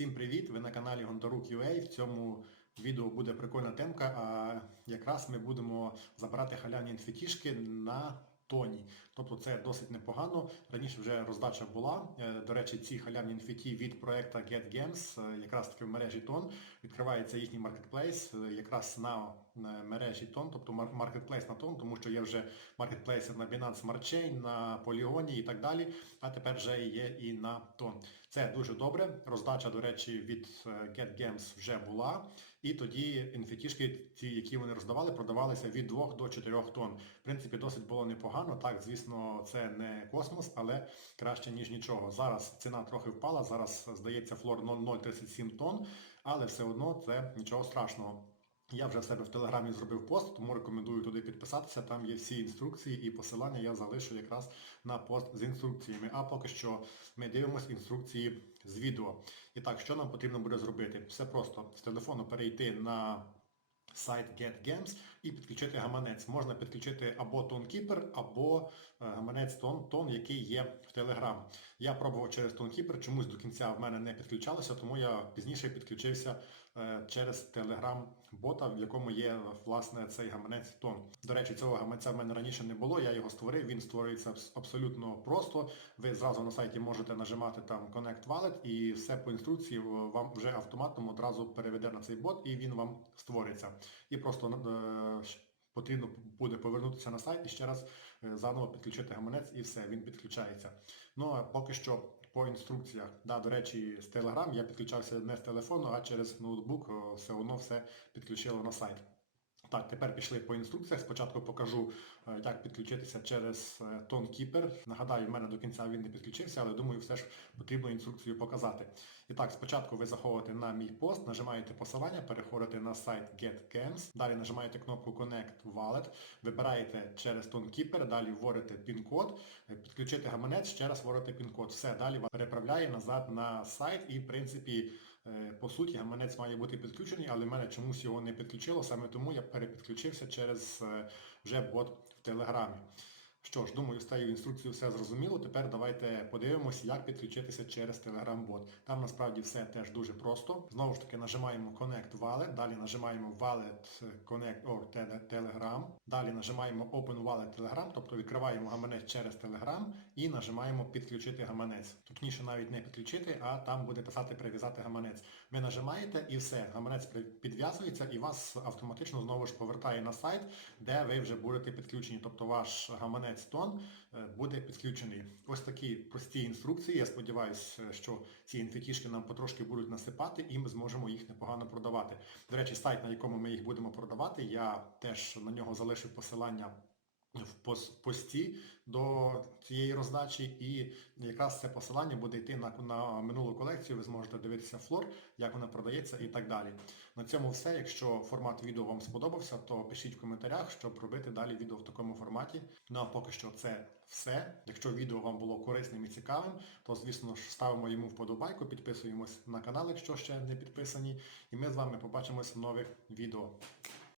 Всім привіт! Ви на каналі Гондарук UA. В цьому відео буде прикольна темка, а якраз ми будемо забирати халявні інфетішки на тоні. Тобто це досить непогано. Раніше вже роздача була. Е, До речі, ці халявні інфеті від проекту GetGames, е, якраз таки в мережі Тон, відкривається їхній маркетплейс е, якраз на мережі Тон, тобто маркетплейс на Тон, тому що є вже маркетплейси на Binance Smart Chain, на Polygon і так далі, а тепер вже є і на Тон. Це дуже добре. Роздача, до речі, від е, Get Games вже була. І тоді інфетішки, ті, які вони роздавали, продавалися від 2 до 4 тонн. В принципі, досить було непогано. Так, звісно, це не космос, але краще, ніж нічого. Зараз ціна трохи впала, зараз, здається, флор 0,037 тонн, але все одно це нічого страшного. Я вже в себе в Телеграмі зробив пост, тому рекомендую туди підписатися. Там є всі інструкції і посилання я залишу якраз на пост з інструкціями. А поки що ми дивимося інструкції з відео. І так, що нам потрібно буде зробити? Все просто з телефону перейти на сайт GetGames і підключити гаманець. Можна підключити або ToneKeeper, або е, гаманець Tone, Tone, який є в Telegram. Я пробував через ToneKeeper, чомусь до кінця в мене не підключалося, тому я пізніше підключився е, через Telegram бота, в якому є власне цей гаманець Tone. До речі, цього гаманця в мене раніше не було, я його створив, він створюється абсолютно просто. Ви зразу на сайті можете нажимати там Connect Wallet і все по інструкції е, вам вже автоматом одразу переведе на цей бот і він вам створиться. І просто е, потрібно буде повернутися на сайт і ще раз е, заново підключити гаманець і все, він підключається. Ну а поки що по інструкціях. Да, до речі, з Telegram я підключався не з телефону, а через ноутбук все одно все підключило на сайт. Так, тепер пішли по інструкціях. Спочатку покажу, е, як підключитися через е, ToneKeeper. Нагадаю, в мене до кінця він не підключився, але думаю, все ж потрібно інструкцію показати. І так, спочатку ви заходите на мій пост, нажимаєте посилання, переходите на сайт GetGames, далі нажимаєте кнопку Connect Wallet, вибираєте через ToneKeeper, далі вводите пін-код, е, підключити гаманець, ще раз вводите пін-код. Все, далі вас переправляє назад на сайт і, в принципі, по суті, гаманець має бути підключений, але в мене чомусь його не підключило, саме тому я перепідключився через е, вже бот в Телеграмі. Що ж, думаю, з тією інструкцією все зрозуміло. Тепер давайте подивимося, як підключитися через Telegram-бот. Там насправді все теж дуже просто. Знову ж таки, нажимаємо Connect Wallet, далі нажимаємо Wallet Connect or Telegram, далі нажимаємо Open Wallet Telegram, тобто відкриваємо гаманець через Telegram і нажимаємо підключити гаманець. Точніше навіть не підключити, а там буде писати прив'язати гаманець. Ви нажимаєте і все, гаманець підв'язується і вас автоматично знову ж повертає на сайт, де ви вже будете підключені. Тобто ваш гаманець тон е, буде підключений. Ось такі прості інструкції. Я сподіваюся, що ці інфетішки нам потрошки будуть насипати і ми зможемо їх непогано продавати. До речі, сайт, на якому ми їх будемо продавати, я теж на нього залишив посилання в пості до цієї роздачі, і якраз це посилання буде йти на, на минулу колекцію, ви зможете дивитися флор, як вона продається і так далі. На цьому все. Якщо формат відео вам сподобався, то пишіть в коментарях, щоб робити далі відео в такому форматі. Ну а поки що це все. Якщо відео вам було корисним і цікавим, то звісно ж ставимо йому вподобайку, підписуємось на канал, якщо ще не підписані, і ми з вами побачимось в нових відео.